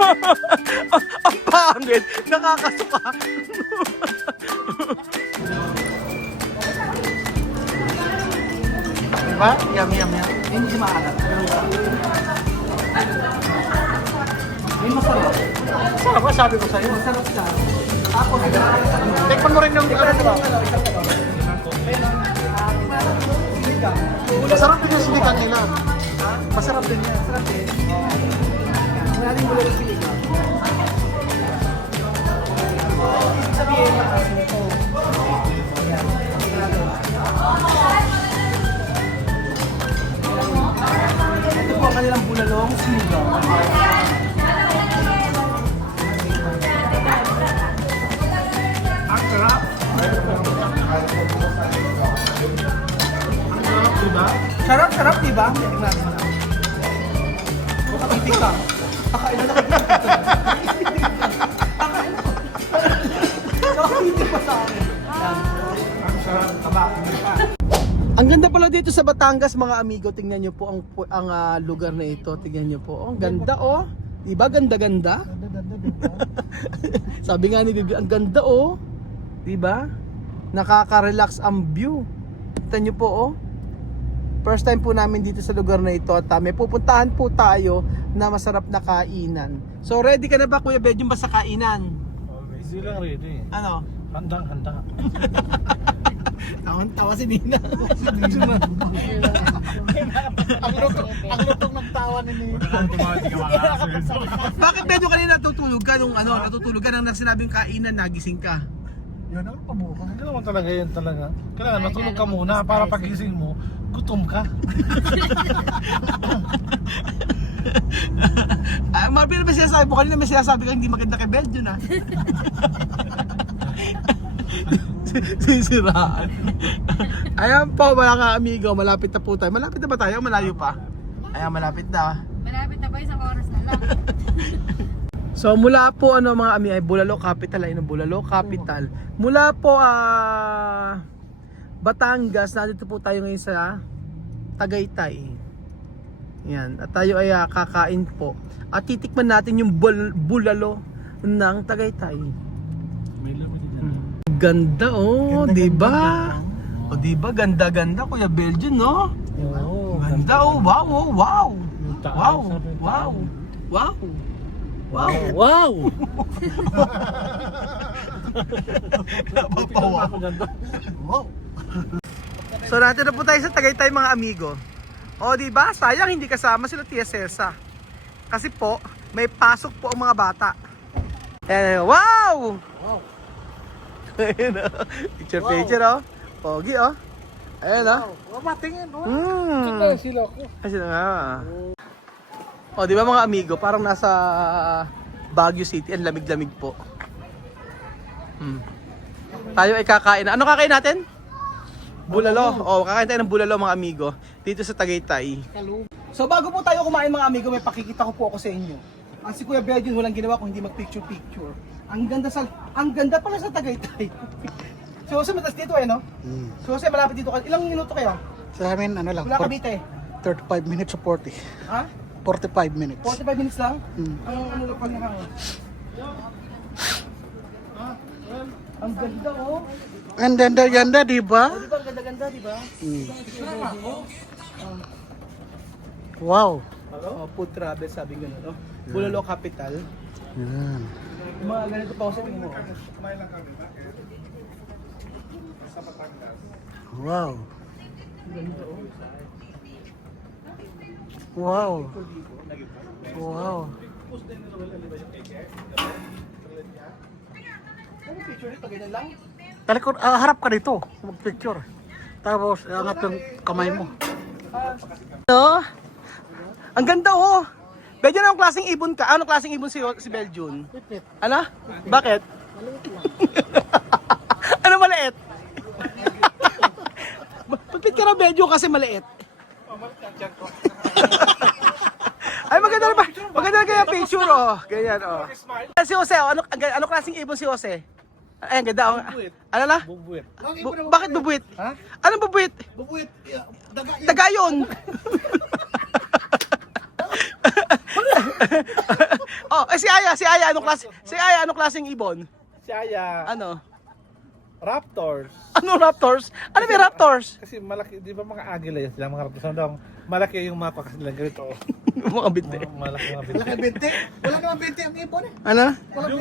Ang pangit. Nakakasuka. Diba? Yum, yum, yum. Hindi maalat. May masarap. Masarap ba? Sabi ko sa'yo. Masarap siya. Tapos, tekman mo rin yung ano, diba? Masarap din yung sinigang nila. Masarap din yan. Masarap din. Wala rin mula yung sinigang. Ibig sabihin na kasi ito. Ito po ang kanilang bulalong sinigang. Ang sarap. Diba? Sarap, diba? Tingnan natin mo na. Nakakitik ka. Kakain na nakakitik pa sa akin. Ang sarap, tabak. Ang ganda pala dito sa Batangas mga amigo. Tingnan nyo po ang lugar na ito. Tingnan nyo po. Ang ganda oh. Diba ganda-ganda? Sabi nga ni Bibi, ang ganda oh. Diba? Nakaka-relax ang view. Tingnan nyo po oh. First time po namin dito sa lugar na ito at may pupuntahan po tayo na masarap na kainan. So ready ka na ba Kuya Bedjun ba sa kainan? Hindi lang ready. Ano? Handang-handa. Tawan-tawa si Nina. Ang lutong nagtawa ni Nina. Bakit Bedjun kanina natutulog ka nung natutulog ka nang sinabing kainan nagising ka? Yun ang pabuka. Hindi naman talaga yan talaga. Kailangan matulog ka muna para pagising mo, gutom ka. Marvin, may sinasabi mo kanina, may sinasabi ka hindi maganda kay Bedjun ha. Sisiraan. Ayan po mga amigo, malapit na po tayo. Malapit na ba tayo? Malayo pa? Ayan, malapit na. Malapit na ba isang oras na lang? So mula po mga ami ay Bulalo Capital ay Bulalo Capital. Mula po Batangas, nandito po tayo ngayon sa Tagaytay. Yan, at tayo ay kakain po. At titikman natin yung bulalo ng Tagaytay. Ganda oh, di ba? O di ba ganda-ganda Kuya Bedjun no? Ganda oh, wow, oh, wow. Wow, wow. Wow. Wow! Wow! Napapawa. Wow! So natin na po tayo sa Tagaytay mga amigo. O di ba? Sayang hindi kasama sila Tia Cesa. Kasi po, may pasok po ang mga bata. Ayan, wow! Wow! Picture oh. Pogi oh. Ayan oh. Wow, matingin oh. Sila ko. Ay sila nga. O, di ba mga amigo, parang nasa Baguio City, ang lamig-lamig po. Tayo ay kakain. Ano kakain natin? Bulalo. O, kakain tayo ng bulalo mga amigo, dito sa Tagaytay. So, bago po tayo kumain mga amigo, may pakikita ko po ako sa inyo. Ang si Kuya Bedjun, walang ginawa kung hindi mag-picture-picture. Ang ganda pala sa Tagaytay. So, Jose, matas dito no? So, Jose, malapit dito. Ilang minuto kayo? Sa amin, ano lang, Wala Cavite. 35 minutes to 40. Ha? 45 minutes. 45 minutes lang? Ano lang pang ang ganda oh. Ang ganda-ganda, di ba? Di ba ang ganda-ganda, di ba? Wow. Oh, food travel sabi gano'n, no? Bulalo Capital. Yan. Yung mga ganito pa ako sa tingin mo. Wow. Ganda oh. Wow. Wow. Ano picture ito? Ganyan lang? Talikod, harap ka dito, mag-picture. Tapos, angat yung kamay mo. Ano? Ang ganda oh! Bedjun, anong klaseng ibon ka? Anong klaseng ibon si Bedjun? Pipit. Ano? Bakit? Ano maliit? Pipit ka na Bedjun kasi maliit. Ay maganda na ba? Maganda na kaya picture oh. Ganyan oh. Si Jose, ano klaseng ibon si Jose? Ay, ang ganda oh. Ano na? Bubuit. Bakit bubuit? Ha? Anong bubuit? Bubuit. Dagayon. Oh, Si Aya, anong klaseng ibon? Si Aya, Ano? Raptors. Ano raptors? Ano may raptors? Kasi malaki, di ba mga agila yan sila, mga raptors. Ano, malaki yung mapa kasi nila ganito. Mga binti. Malaki mga Wala kang binti. Wala naman binti ang ibon eh. Ano?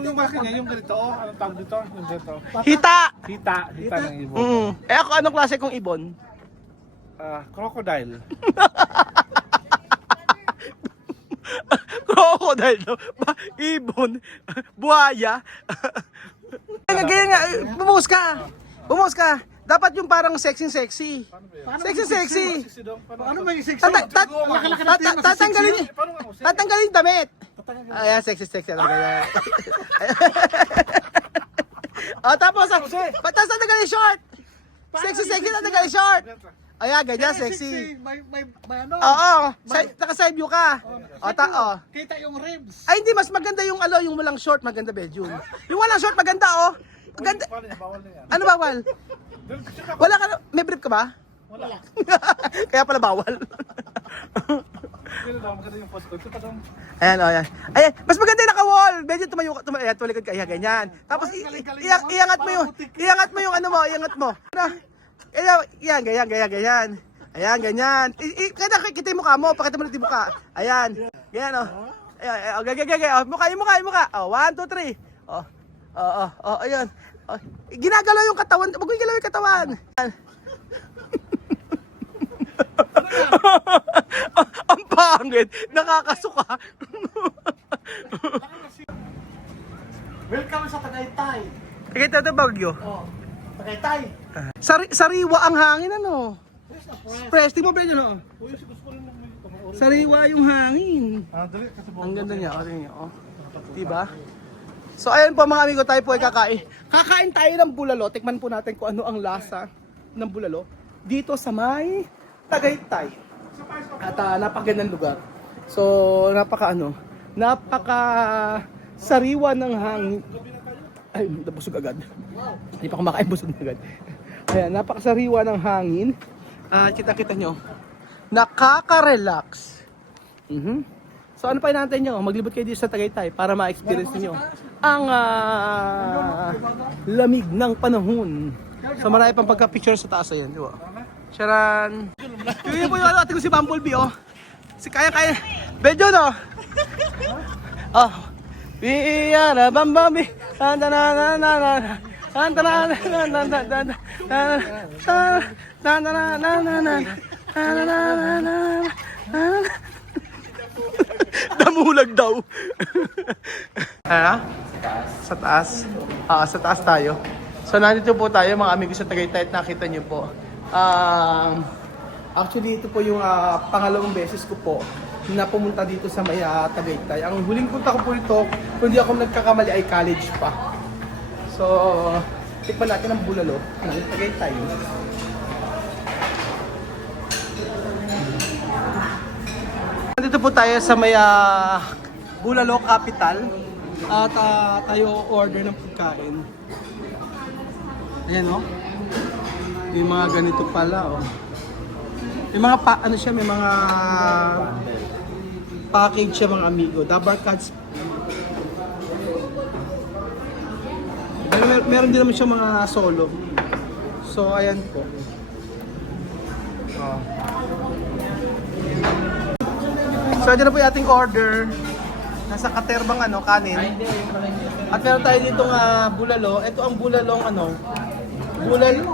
Yung malaki niya, yung ganito, anong tawag dito? Yung ganito. Hita! Hita ng ibon. Eh ako, anong klase kong ibon? Crocodile. Crocodile, no? Ibon, buhaya. Ganyan nga, bumuhos ka. Dapat yung parang sexy. Sexy. Ano may sexy? Tatanggalin yung damit. Ayan, sexy. Ano ganyan. Tapos tatanggalin yung short. Sexy, tatanggalin yung short. Ayan, ganyan, sexy. May ano? Oo, naka-side view ka. Kita yung ribs. Ay, hindi, mas maganda yung yung walang short, maganda bedroom. Yung walang short, maganda, oh. Maganda. Bawal na yan. Ano bawal? Wala ka, may brief ka ba? Wala. Kaya pala bawal. Ganun daw, maganda yung post ko. Ito pa daw. Ayan, Ayan, mas maganda yung naka-wall. Medyo tumalikod ka, ganyan. Tapos, iangat mo yung ano mo, iangat mo. Yan, ganyan. Ayan, ganyan. Kita yung mukha mo, pakita mo lang yung mukha. Ayan, ganyan, oh. Ayan, ganyan. Mukha. Oh, 1, 2, 3. Ayan. Ginagalaw yung katawan. Huwag mo igalaw yung katawan. Ang pangit. Nakakasuka. Welcome sa Tagaytay. Kita ito bagyo. Oh. Tagaytay. Sariwa ang hangin, ano? Press, tingnan mo ba yun, ano? Sariwa yung hangin. Dali, kasi Ang ganda niya, tingnan niya, oh. Diba? So ayun po mga amigo, tayo po ay kakain. Kakain tayo ng bulalo. Tikman po natin kung ano ang lasa ng bulalo dito sa may Tagaytay. At napakagandang lugar. So napaka sariwa ng hangin. Ay, nabusog agad. Hindi pa kumakain, busog na agad. Ayan, napakasariwa ng hangin. Kita-kita nyo. Nakaka-relax. So ano pa natin nyo? Maglibot kayo dito sa Tagaytay para ma-experience niyo ang lamig ng panahon. So marami pang pagka-picture sa taas ayan, di ba? Charan! Yun po yung ate ko si Bumblebee, oh. Si kaya. Bedyo, no? Oh. We are a Bumblebee. Damulag daw. Ano? Sa taas. Sa taas tayo. So nandito po tayo mga amigo sa Tagaytay at nakita niyo po. Actually ito po yung pangalawang beses ko po na pumunta dito sa may Tagaytay. Ang huling punta ko po ito, kung hindi ako nagkakamali ay college pa. So, tikman natin ang bulalo ng Tagaytay. Nandito po tayo sa may Bulalo Capital at tayo order ng pagkain. Ayan, oh. May mga ganito pala, oh. May mga may mga package siya mga amigo. Dabar cards. Meron din naman siya mga solo. So, ayan po. Oh. So, dyan na po yung ating order. Nasa katerbang kanin. At meron tayo ditong bulalo. Ito ang bulalong bulalo.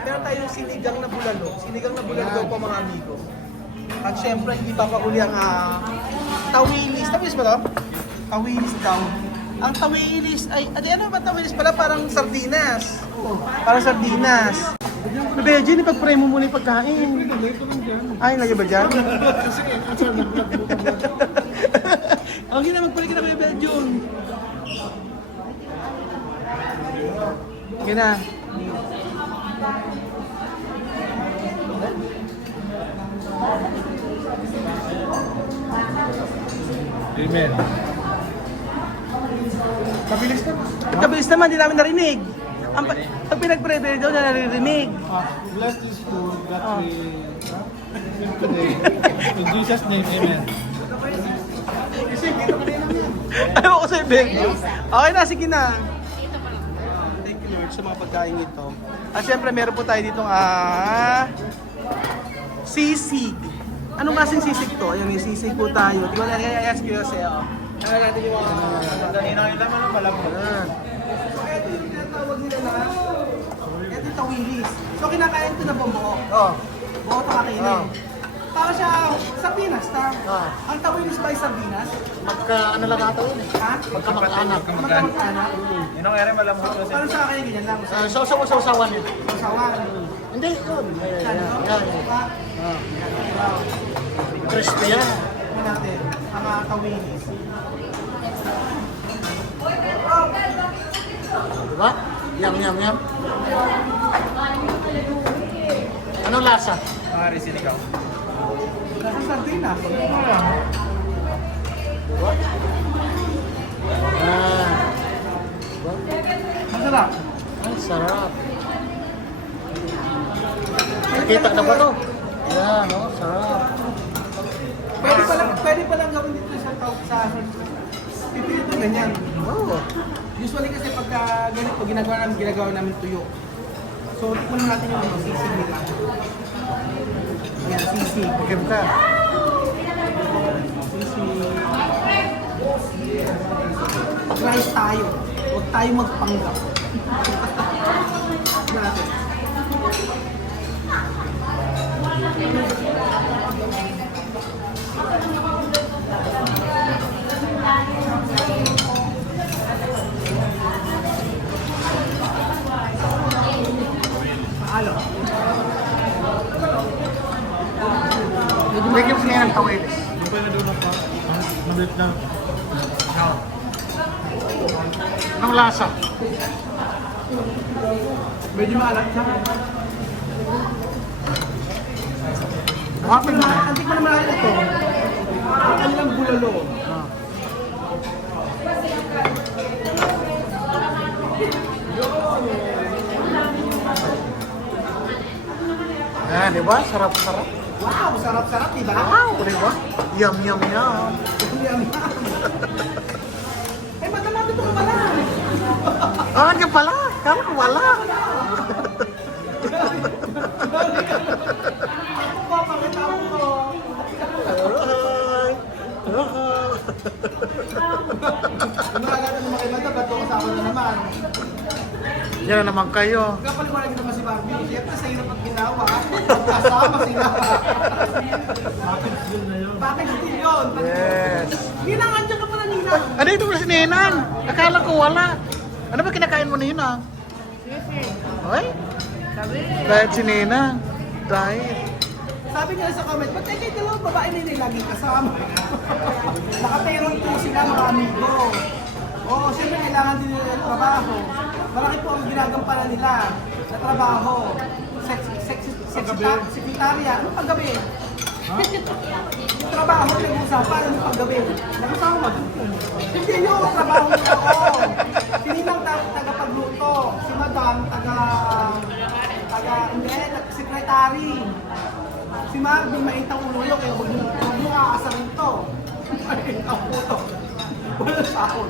Meron tayong sinigang na bulalo. Sinigang na bulalo daw po mga amigo. At syempre, hindi pa pakuli ang tawilis. Tawilis ba ito? Tawilis daw. Ang tawilis ay, ano ba tawilis pala? Parang sardinas. Parang sardinas. Beji, ipag-pray mo muna yung pagkain. Ay, lagi ba dyan? Ang gina, magpalik na kayo, Beljun. Gina. Amen. Kabilis na. Kabilis naman, di namin narinig. Ang pinag-pray daw na naririnig. Bless this food that we eat today. In Jesus' name, amen. Ayaw ko sa'yo, Beng. Okay na, sige na. Thank you, Lord, sa mga pagkain ito. At syempre, meron po tayo ditong sisig. Anong klaseng sisig to? Ayun, yung sisig po tayo. Di ba na ask you sa'yo? Kaya natin yung mga kanina yung laman ng malambot. So, ito yung tinatawag nila na ito yung tawilis. So, kinakain ito na bumbuo. Oh. Buo ito kakainin. Para siya sardinas, ta? Ah. Ang tawilis ba ay sardinas? Magka ano lang ata yun eh. Ha? Magkamag-anak. Magkamag-anak? Yun ang ere malambot kasi. Paano siya kakainin ganyan lang? Sausawan yun. Sasawan. Hindi, yun. Yan, no? Yan. Pa? Wow. Crispy yan. Tingnan natin, ang mga tawilis. Diba? Yum, yum, yum. Anong lasa? Sinigaw. Nasa sardinas. Ah. Masarap. Ay, sarap. Nakita na ba to? Yan, no? Sarap. Pwede palang gawin dito sa pipili ito ganyan. Oh. Usually kasi pagka ganito, ginagawa namin tuyo. So, tikman natin yung sisig nila. Ayan, sisig. Pagkim ka. Sisig. Rice tayo. Huwag tayo magpanggap. Tignan natin. Paalo? Bigyan mo niya ng tawilis. Yung pala doon ako. Malit lang. Anong lasa? Medyo maalat siya. Buhapin mo na. Antik mo naman natin ito. Ang kanilang bulalo. Ayan, di ba? Sarap-sarap. Wow, sarap-sarap, diba? Wow, di ba? Yum, yum, yum. Yum. Ay, madama dito ka pala. Ah, andyan pala. Kala ko wala. Ako pa, pakita mo ko. Alright. Kung nakagatan naman kayo mata, ba't ko kasama na naman? Yan na naman kayo. Kapaliwanag naman si Barbie. Siyempre, sa hirap ang ginawa. Magkasama sila. Bakit still yun? Yes. Ninang, andyan ka pala, Ninang. Ano ito pala si Nenang? Akala ko wala. Ano ba kinakain mo na yun ah? Hoy? Diet si Nenang. Diet. Sabi nga sa comment, ba't kayo dalawang babae na yung laging kasama? Nakaperong po sila mga amigo. Oo, siyempre kailangan din nila ng trabaho. Malaki po ang ginagampanan nila na trabaho. Sekretarya, ano paggabi? Yung trabaho na nag-usapan, ano paggabi? Nakasama doon. Hindi yun, trabaho nila ko. Sininang tagapagluto. Si Madam, sekretary. Si Marvin, mainit ang ulo yun, kaya huwag mo aasarin to. Mainit ang ulo. Wala sa akin.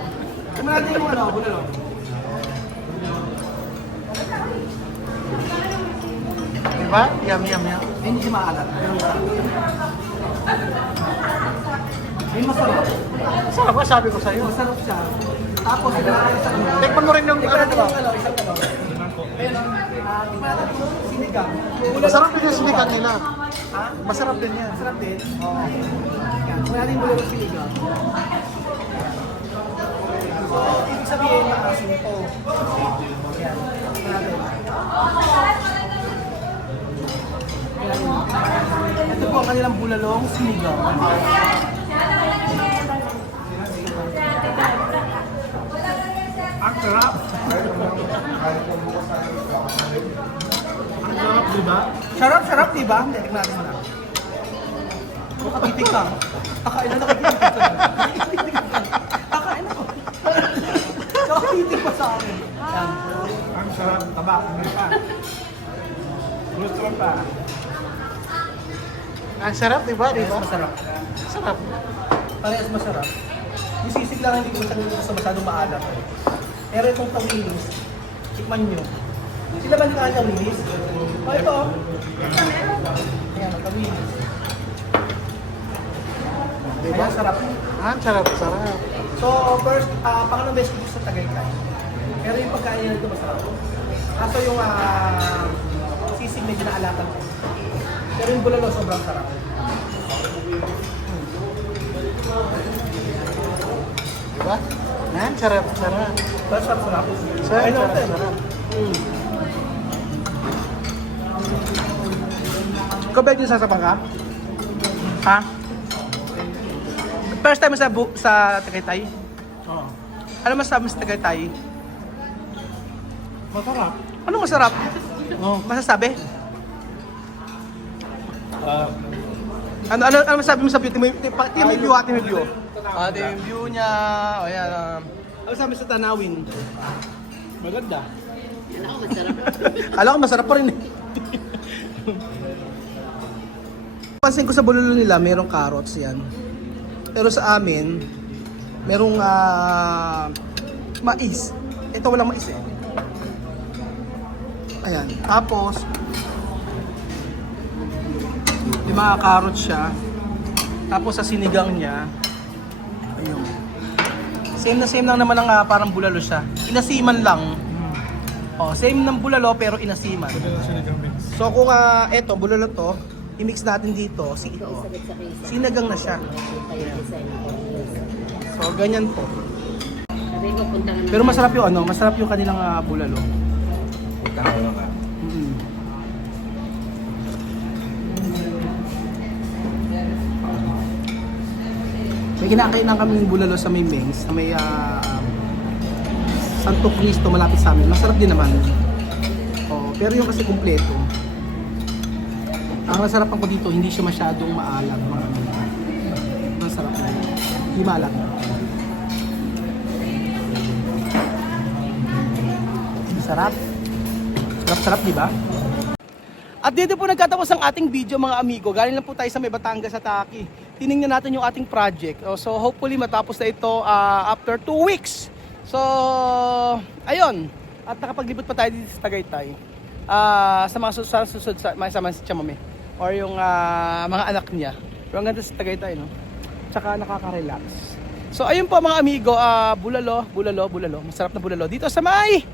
Tignan natin yung ano, bulalo. Diba? Yum, yum, yum. Ay, hindi siya maalat. Pero masarap. Ay, masarap. Sarap ba? Sabi ko sa'yo. Masarap siya. Tapos, sa Tikman mo rin yung ano, diba? isang talong. Ayun, tignan natin yung sinigang. Masarap din yung sinigang nila. Ha? Masarap din yan. Masarap din? Oo. Yan, tignan natin yung bulalo sinigang. So, ibig sabihin, maasin ito. Yan. Tignan natin. Ito po ang kanilang bulalong sinigang. Ang sarap. Ang sarap, di ba? Sarap, diba? Hindi, tignan natin na. Nakatitig ka. Kakain na nakatitig ka. Nakatitig ka. Kakain ako. Nakatitig pa sa akin. Yan. Ang Masarap, tabak, meron pa. Gusto mo pa. Ang sarap, di ba? Di ba? Masarap. Sarap. Parehas masarap. Yung sisig lang hindi ko masyadong maalat. Pero itong tawilis, tikman nyo. Sila ba nila tawilis? O ito oh. Ayan, ang tawilis. Diba? Ayan, sarap. Ah, sarap, sarap. So, first, pangalawang beses ko sa Tagaytay. Pero yung pagkain nito masarap. Kaso yung sisig medyo naalatan ko. Pero yung bulalo sobrang sarap. Diba? Yan, sarap, sarap. Sarap, sarap, sarap. Sarap, Ayun sarap, natin. sarap. Ikaw ba yung sasabang ka? Ha? First time mo sa Tagaytay? Oo. Ano masasabi mo sa Tagaytay? Masarap. Ano masarap? Oo. Masasabi? Ah, Ano masasabi mo sa view? Team review ha, team review. Team review niya. O yan. Ano sabi sa tanawin? maganda. Alam ko masarap pa rin eh. Pansin ko sa bulalo nila, merong carrots yan. Pero sa amin, merong mais. Ito walang mais eh. Ayan. Tapos, yung mga carrots siya. Tapos sa sinigang niya, ayun. Same lang naman ang parang bulalo siya. Inasiman lang. Oh, same ng bulalo pero inasiman. Pwede lang siya nag-mix. So kung eto, bulalo to, i-mix natin dito, sinagang na siya. So ganyan po. Pero masarap yung masarap yung kanilang bulalo. Punta ka lang ka. Mm. May kinakain lang kami ng bulalo sa may Mengs, sa may Santo Cristo malapit sa amin. Masarap din naman. Oh, pero yung kasi kumpleto. Ang masarap ko dito, hindi siya masyadong maalat. Masarap na. Hindi maalat. Sarap. Sarap, di ba? At dito po nagtatapos ang ating video mga amigo. Galing lang po tayo sa may Batangas at Taki. Tiningnan natin yung ating project. So hopefully matapos na ito after 2 weeks. So ayun. At nakapaglibot pa tayo dito sa Tagaytay. Sa mga susunod sama si Chamame or yung mga anak niya. Pero ang ganda sa Tagaytay, no? Tsaka nakaka-relax. So ayun po mga amigo, bulalo. Masarap na bulalo dito sa may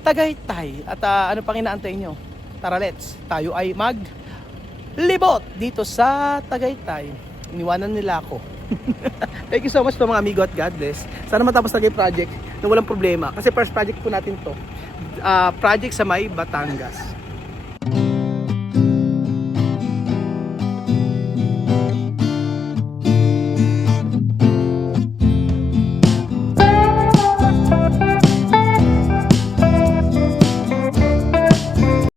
Tagaytay. At ano pang inaantay nyo? Tara, let's. Tayo ay maglibot dito sa Tagaytay. Iniwanan nila ako. Thank you so much to mga amigo at God bless. Sana matapos na yung project na walang problema. Kasi first project po natin to. Project sa may Batangas.